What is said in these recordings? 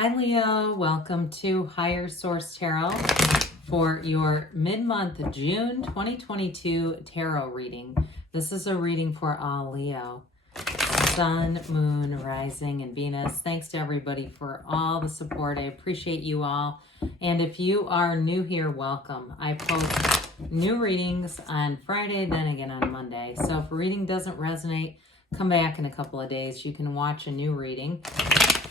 Hi Leo, welcome to Higher Source Tarot for your mid-month June 2022 tarot reading. This is a reading for all Leo. Sun, Moon, Rising, and Venus. Thanks to everybody for all the support. I appreciate you all. And if you are new here, welcome. I post new readings on Friday, then again on Monday. So if a reading doesn't resonate, come back in a couple of days. You can watch a new reading.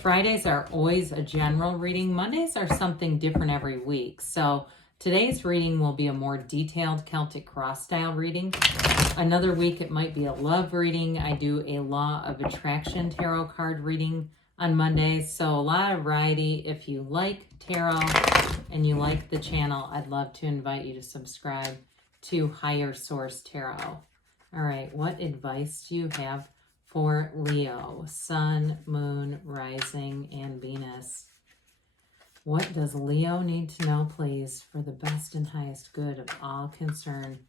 Fridays are always a general reading. Mondays are something different every week. So today's reading will be a more detailed Celtic cross style reading. Another week it might be a love reading. I do a law of attraction tarot card reading on Mondays. So a lot of variety. If you like tarot and you like the channel, I'd love to invite you to subscribe to Higher Source Tarot. All right, what advice do you have for Leo, Sun, Moon, Rising, and Venus? What does Leo need to know, please, for the best and highest good of all concerned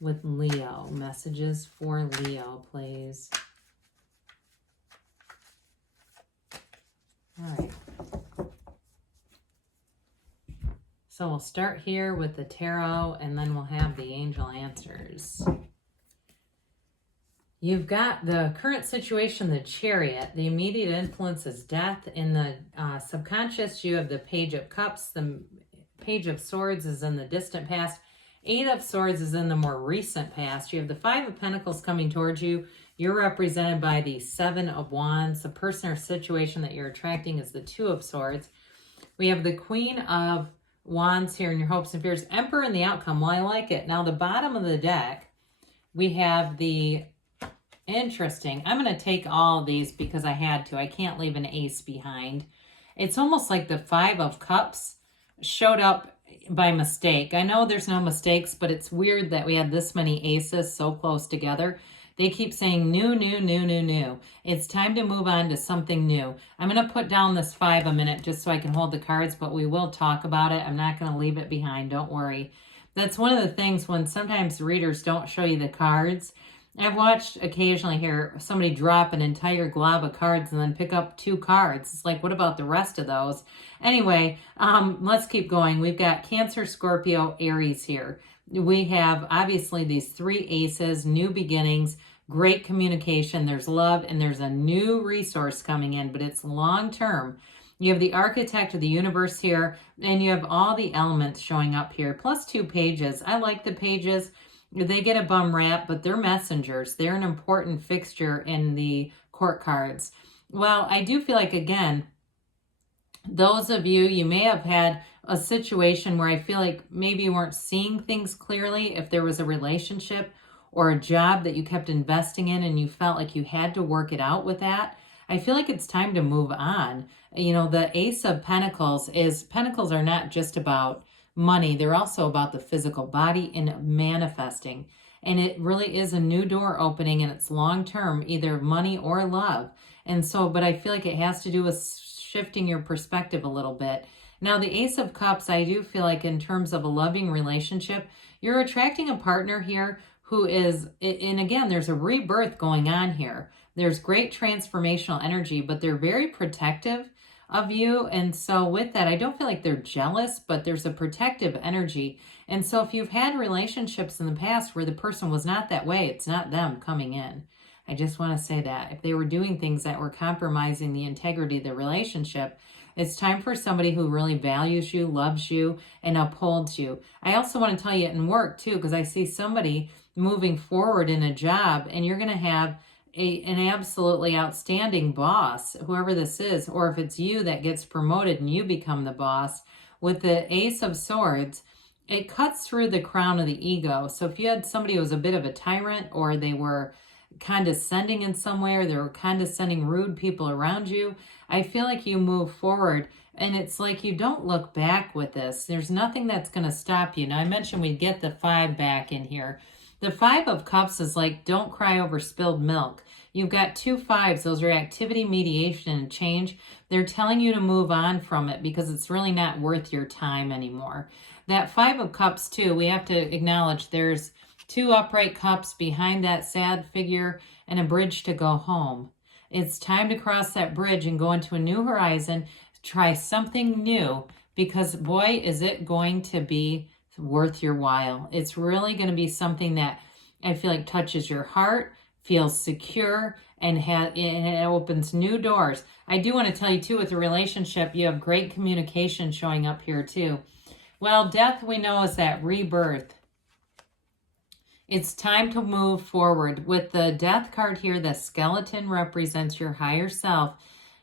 with Leo? Messages for Leo, please. All right. So we'll start here with the tarot, and then we'll have the angel answers. You've got the current situation, the Chariot. The immediate influence is death. In the subconscious, you have the Page of Cups. The Page of Swords is in the distant past. Eight of Swords is in the more recent past. You have the Five of Pentacles coming towards you. You're represented by the Seven of Wands. The person or situation that you're attracting is the Two of Swords. We have the Queen of Wands here in your hopes and fears. Emperor in the outcome. Well, I like it. Now, the bottom of the deck, we have the... Interesting. I'm going to take all of these because I had to. I can't leave an ace behind. It's almost like the Five of Cups showed up by mistake. I know there's no mistakes, but it's weird that we had this many aces so close together. They keep saying new, new, new, new, new. It's time to move on to something new. I'm going to put down this 5 a minute just so I can hold the cards, but we will talk about it. I'm not going to leave it behind. Don't worry. That's one of the things when sometimes readers don't show you the cards. I've watched occasionally here somebody drop an entire glob of cards and then pick up 2 cards. It's like, what about the rest of those? Anyway, let's keep going. We've got Cancer, Scorpio, Aries here. We have obviously these 3 aces, new beginnings, great communication. There's love and there's a new resource coming in, but it's long term. You have the Architect of the Universe here, and you have all the elements showing up here, plus 2 pages. I like the pages. They get a bum rap, but they're messengers. They're an important fixture in the court cards. Well, I do feel like, again, those of you, you may have had a situation where I feel like maybe you weren't seeing things clearly. If there was a relationship or a job that you kept investing in and you felt like you had to work it out with that, I feel like it's time to move on. You know, the Ace of Pentacles Pentacles are not just about money. They're also about the physical body and manifesting. And it really is a new door opening, and it's long-term, either money or love. And so, but I feel like it has to do with shifting your perspective a little bit. Now, the Ace of Cups, I do feel like in terms of a loving relationship, you're attracting a partner here who is, and again, there's a rebirth going on here. There's great transformational energy, but they're very protective of you. And so with that, I don't feel like they're jealous, but there's a protective energy. And so if you've had relationships in the past where the person was not that way, it's not them coming in. I just want to say that. If they were doing things that were compromising the integrity of the relationship, it's time for somebody who really values you, loves you, and upholds you. I also want to tell you in work too, because I see somebody moving forward in a job, and you're going to have an absolutely outstanding boss, whoever this is, or if it's you that gets promoted and you become the boss. With the Ace of Swords, it cuts through the crown of the ego. So if you had somebody who was a bit of a tyrant, or they were condescending in some way, or they were condescending, rude people around you, I feel like you move forward, and it's like you don't look back with this. There's nothing that's going to stop you. Now, I mentioned we'd get the 5 back in here. The 5 of Cups is like, don't cry over spilled milk. You've got 2 5s. Those are activity, mediation, and change. They're telling you to move on from it because it's really not worth your time anymore. That 5 of Cups, too, we have to acknowledge there's 2 upright cups behind that sad figure and a bridge to go home. It's time to cross that bridge and go into a new horizon. try something new, because boy, is it going to be worth your while. It's really going to be something that I feel like touches your heart, feels secure, and it opens new doors. I do want to tell you too, with the relationship, you have great communication showing up here too. Well, death, we know, is that rebirth. It's time to move forward. With the death card here, the skeleton represents your higher self,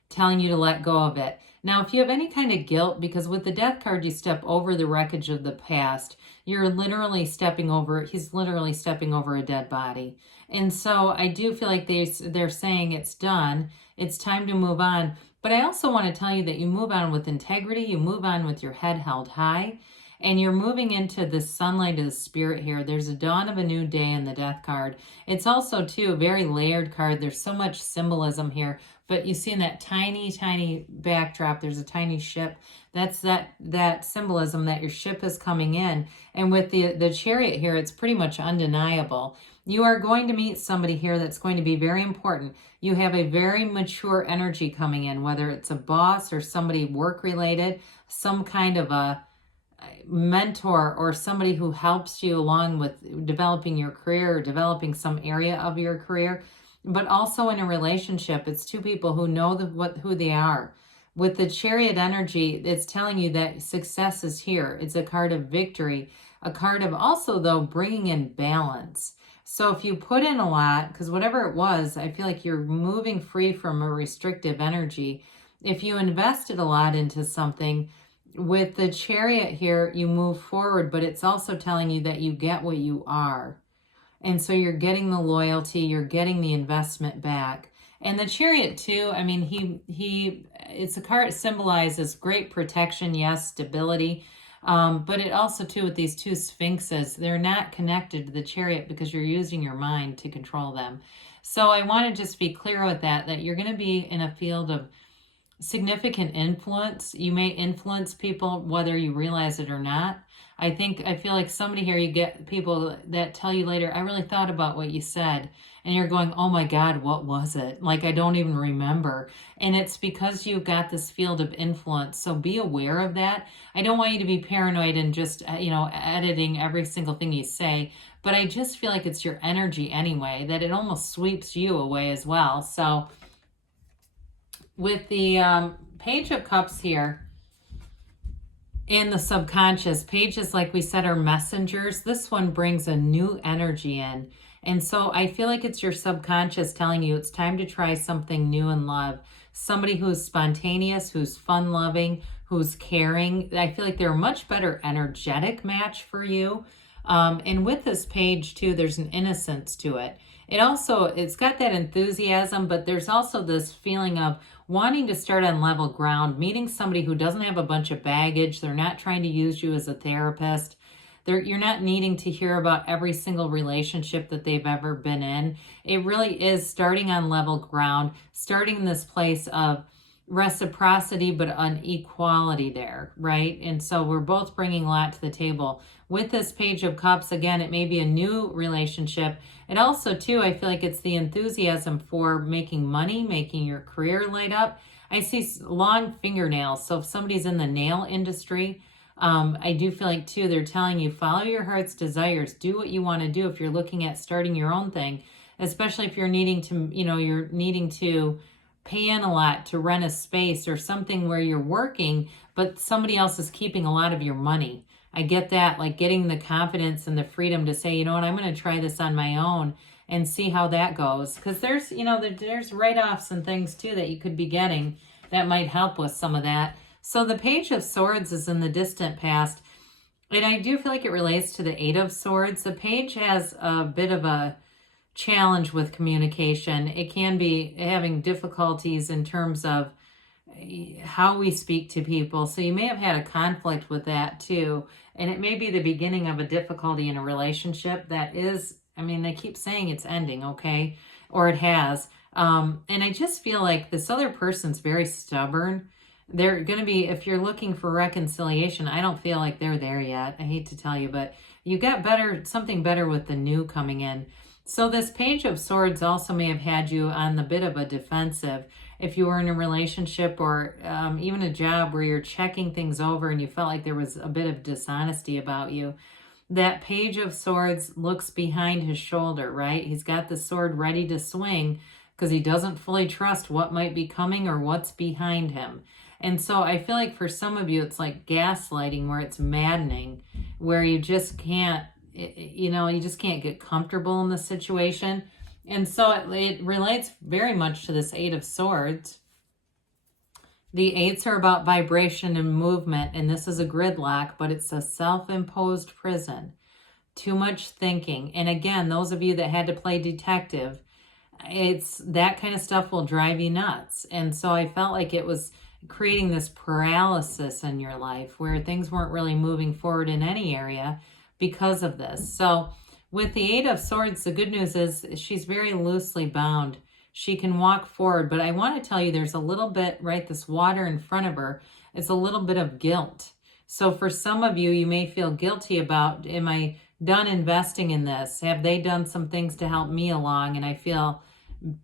telling you to let go of it. Now, if you have any kind of guilt, because with the death card, you step over the wreckage of the past, you're literally stepping over, he's literally stepping over a dead body. And so I do feel like they're saying it's done. It's time to move on. But I also want to tell you that you move on with integrity. You move on with your head held high. And you're moving into the sunlight of the spirit here. There's a dawn of a new day in the death card. It's also, too, a very layered card. There's so much symbolism here. But you see in that tiny, tiny backdrop, there's a tiny ship. That's that symbolism that your ship is coming in. And with the chariot here, it's pretty much undeniable. You are going to meet somebody here that's going to be very important. You have a very mature energy coming in, whether it's a boss or somebody work-related, some kind of a mentor or somebody who helps you along with developing your career or developing some area of your career. But also in a relationship, it's two people who know who they are. With the chariot energy, it's telling you that success is here. It's a card of victory, a card of also, though, bringing in balance. So if you put in a lot, because whatever it was, I feel like you're moving free from a restrictive energy. If you invested a lot into something, with the chariot here, you move forward, but it's also telling you that you get what you are. And so you're getting the loyalty, you're getting the investment back. And the chariot too, I mean, it's a card that symbolizes great protection, yes, stability. But it also too, with these two sphinxes, they're not connected to the chariot because you're using your mind to control them. So I want to just be clear with that you're going to be in a field of significant influence. You may influence people whether you realize it or not. I feel like somebody here, you get people that tell you later, I really thought about what you said. And you're going, oh my God, what was it? Like, I don't even remember. And it's because you've got this field of influence. So be aware of that. I don't want you to be paranoid and just, editing every single thing you say. But I just feel like it's your energy anyway, that it almost sweeps you away as well. So with the Page of Cups here, in the subconscious, pages, like we said, are messengers. This one brings a new energy in. And so I feel like it's your subconscious telling you it's time to try something new in love. Somebody who's spontaneous, who's fun-loving, who's caring. I feel like they're a much better energetic match for you. And with this page too, there's an innocence to it. It's got that enthusiasm, but there's also this feeling of wanting to start on level ground, meeting somebody who doesn't have a bunch of baggage. They're not trying to use you as a therapist. You're not needing to hear about every single relationship that they've ever been in. It really is starting on level ground, starting in this place of reciprocity, but an equality there, right? And so we're both bringing a lot to the table. With this Page of Cups, again, it may be a new relationship. And also, too, I feel like it's the enthusiasm for making money, making your career light up. I see long fingernails. So if somebody's in the nail industry, I do feel like, too, they're telling you, follow your heart's desires. Do what you want to do if you're looking at starting your own thing, especially if you're needing to pay in a lot to rent a space or something where you're working, but somebody else is keeping a lot of your money. I get that, like getting the confidence and the freedom to say, you know what, I'm going to try this on my own and see how that goes. Because there's write-offs and things too that you could be getting that might help with some of that. So the Page of Swords is in the distant past. And I do feel like it relates to the Eight of Swords. The page has a bit of a challenge with communication. It can be having difficulties in terms of how we speak to people. So you may have had a conflict with that too. And it may be the beginning of a difficulty in a relationship that is, they keep saying it's ending, okay? Or it has. And I just feel like this other person's very stubborn. They're going to be, if you're looking for reconciliation, I don't feel like they're there yet. I hate to tell you, but you got something better with the new coming in. So this Page of Swords also may have had you on the bit of a defensive. if you were in a relationship or even a job where you're checking things over and you felt like there was a bit of dishonesty about you. That Page of Swords looks behind his shoulder, right? He's got the sword ready to swing because he doesn't fully trust what might be coming or what's behind him. And so I feel like for some of you, it's like gaslighting where it's maddening, where you just can't, you just can't get comfortable in the situation. And so it relates very much to this Eight of Swords. The eights are about vibration and movement, and this is a gridlock, but it's a self-imposed prison. Too much thinking. And again, those of you that had to play detective, it's that kind of stuff will drive you nuts. And so I felt like it was creating this paralysis in your life where things weren't really moving forward in any area because of this. So with the Eight of Swords, the good news is she's very loosely bound. She can walk forward, but I want to tell you there's a little bit, right, this water in front of her, it's a little bit of guilt. So for some of you, you may feel guilty about, am I done investing in this? Have they done some things to help me along? And I feel,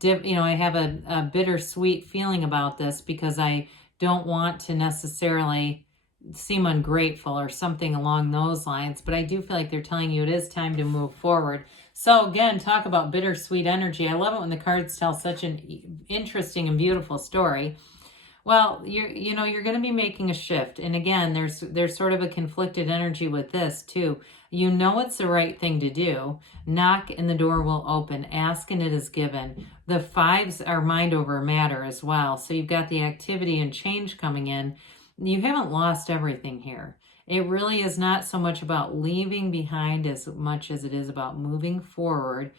I have a bittersweet feeling about this because I don't want to necessarily seem ungrateful or something along those lines, but I do feel like they're telling you it is time to move forward. So again, talk about bittersweet energy. I love it when the cards tell such an interesting and beautiful story. Well, you're going to be making a shift. And again, there's sort of a conflicted energy with this too. You know it's the right thing to do. Knock and the door will open. Ask and it is given. The fives are mind over matter as well. So you've got the activity and change coming in. You haven't lost everything here. It really is not so much about leaving behind as much as it is about moving forward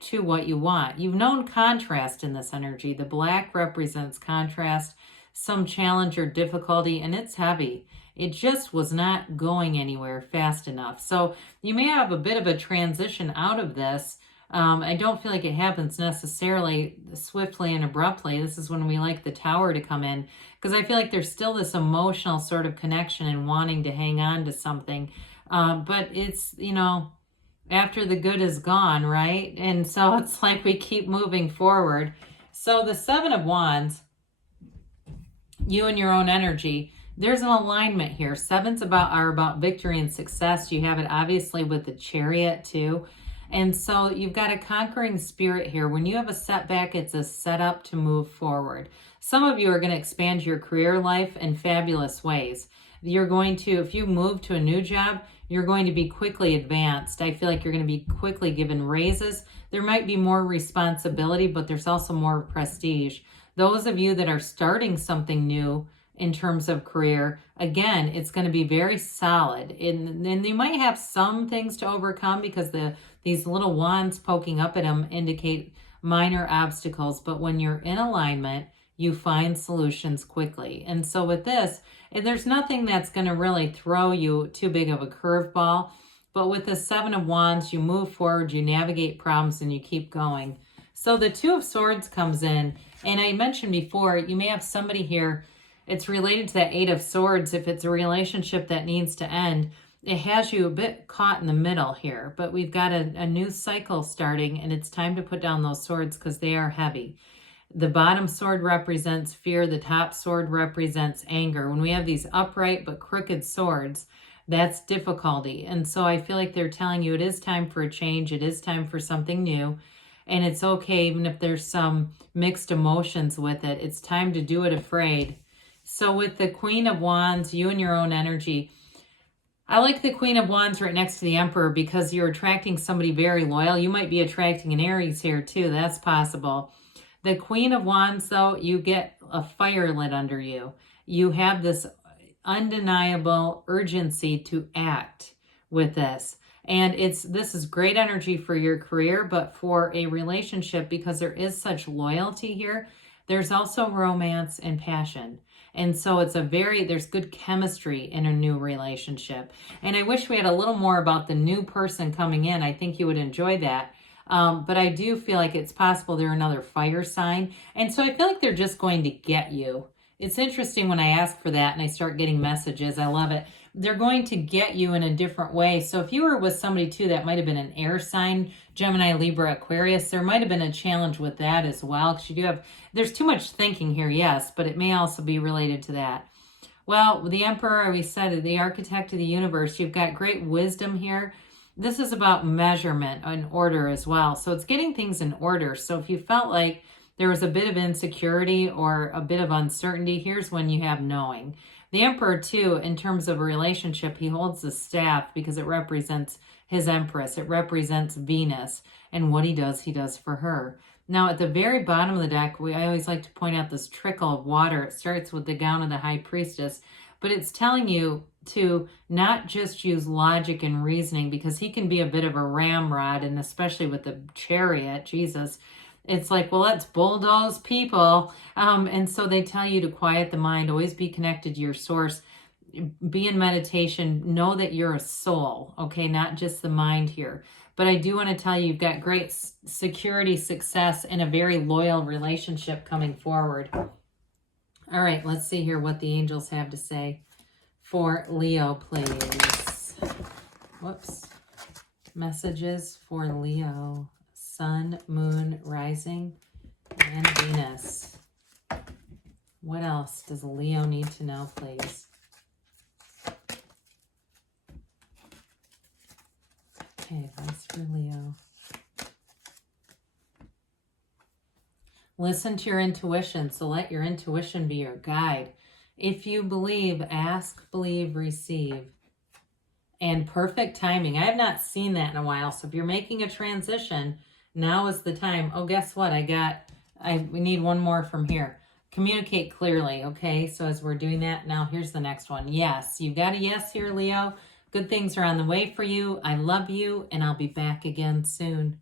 to what you want. You've known contrast in this energy. The black represents contrast, some challenge or difficulty, and it's heavy. It just was not going anywhere fast enough. So you may have a bit of a transition out of this. I don't feel like it happens necessarily swiftly and abruptly. This is when we like the Tower to come in, because I feel like there's still this emotional sort of connection and wanting to hang on to something. But it's, after the good is gone, right? And so it's like we keep moving forward. So the Seven of Wands, you and your own energy, there's an alignment here. Sevens are about victory and success. You have it obviously with the Chariot too. And so you've got a conquering spirit here. When you have a setback, it's a setup to move forward. Some of you are going to expand your career life in fabulous ways. You're going to, if you move to a new job, you're going to be quickly advanced. I feel like you're going to be quickly given raises. There might be more responsibility, but there's also more prestige. Those of you that are starting something new in terms of career, again, it's going to be very solid. And you might have some things to overcome because these little wands poking up at them indicate minor obstacles. But when you're in alignment, you find solutions quickly. And so with this, there's nothing that's going to really throw you too big of a curveball. But with the Seven of Wands, you move forward, you navigate problems, and you keep going. So the Two of Swords comes in. And I mentioned before, you may have somebody here, it's related to that Eight of Swords. If it's a relationship that needs to end, it has you a bit caught in the middle here. But we've got a new cycle starting, and it's time to put down those swords because they are heavy. The bottom sword represents fear. The top sword represents anger. When we have these upright but crooked swords, that's difficulty. And so I feel like they're telling you it is time for a change. It is time for something new. And it's okay, even if there's some mixed emotions with it. It's time to do it afraid. So with the Queen of Wands, you and your own energy, I like the Queen of Wands right next to the Emperor because you're attracting somebody very loyal. You might be attracting an Aries here too. That's possible. The Queen of Wands, though, you get a fire lit under you. You have this undeniable urgency to act with this. And this is great energy for your career, but for a relationship, because there is such loyalty here, there's also romance and passion. And so there's good chemistry in a new relationship. And I wish we had a little more about the new person coming in. I think you would enjoy that. But I do feel like it's possible they're another fire sign. And so I feel like they're just going to get you It's interesting when I ask for that and I start getting messages. I love it. They're going to get you in a different way. So if you were with somebody too that might have been an air sign, Gemini, Libra, Aquarius, there might have been a challenge with that as well. Because you do have, there's too much thinking here, yes, but it may also be related to that. Well, the Emperor, we said, the architect of the universe, you've got great wisdom here. This is about measurement and order as well. So it's getting things in order. So if you felt like there was a bit of insecurity or a bit of uncertainty, here's when you have knowing. The Emperor, too, in terms of a relationship, he holds the staff because it represents his Empress. It represents Venus. And what he does for her. Now, at the very bottom of the deck, I always like to point out this trickle of water. It starts with the gown of the High Priestess. But it's telling you to not just use logic and reasoning, because he can be a bit of a ramrod, and especially with the Chariot, Jesus. It's like, well, let's bulldoze people. And so they tell you to quiet the mind, always be connected to your source, be in meditation, know that you're a soul, okay, not just the mind here. But I do want to tell you, you've got great security, success, and a very loyal relationship coming forward. All right, let's see here what the angels have to say for Leo, please. Whoops. Messages for Leo. Sun, Moon, Rising, and Venus. What else does Leo need to know, please? Okay, that's for Leo. Listen to your intuition, so let your intuition be your guide. If you believe, ask, believe, receive. And perfect timing. I have not seen that in a while, so if you're making a transition, now is the time. Oh, guess what? We need one more from here. Communicate clearly, okay? So as we're doing that, now here's the next one. Yes, you've got a yes here, Leo. Good things are on the way for you. I love you, and I'll be back again soon.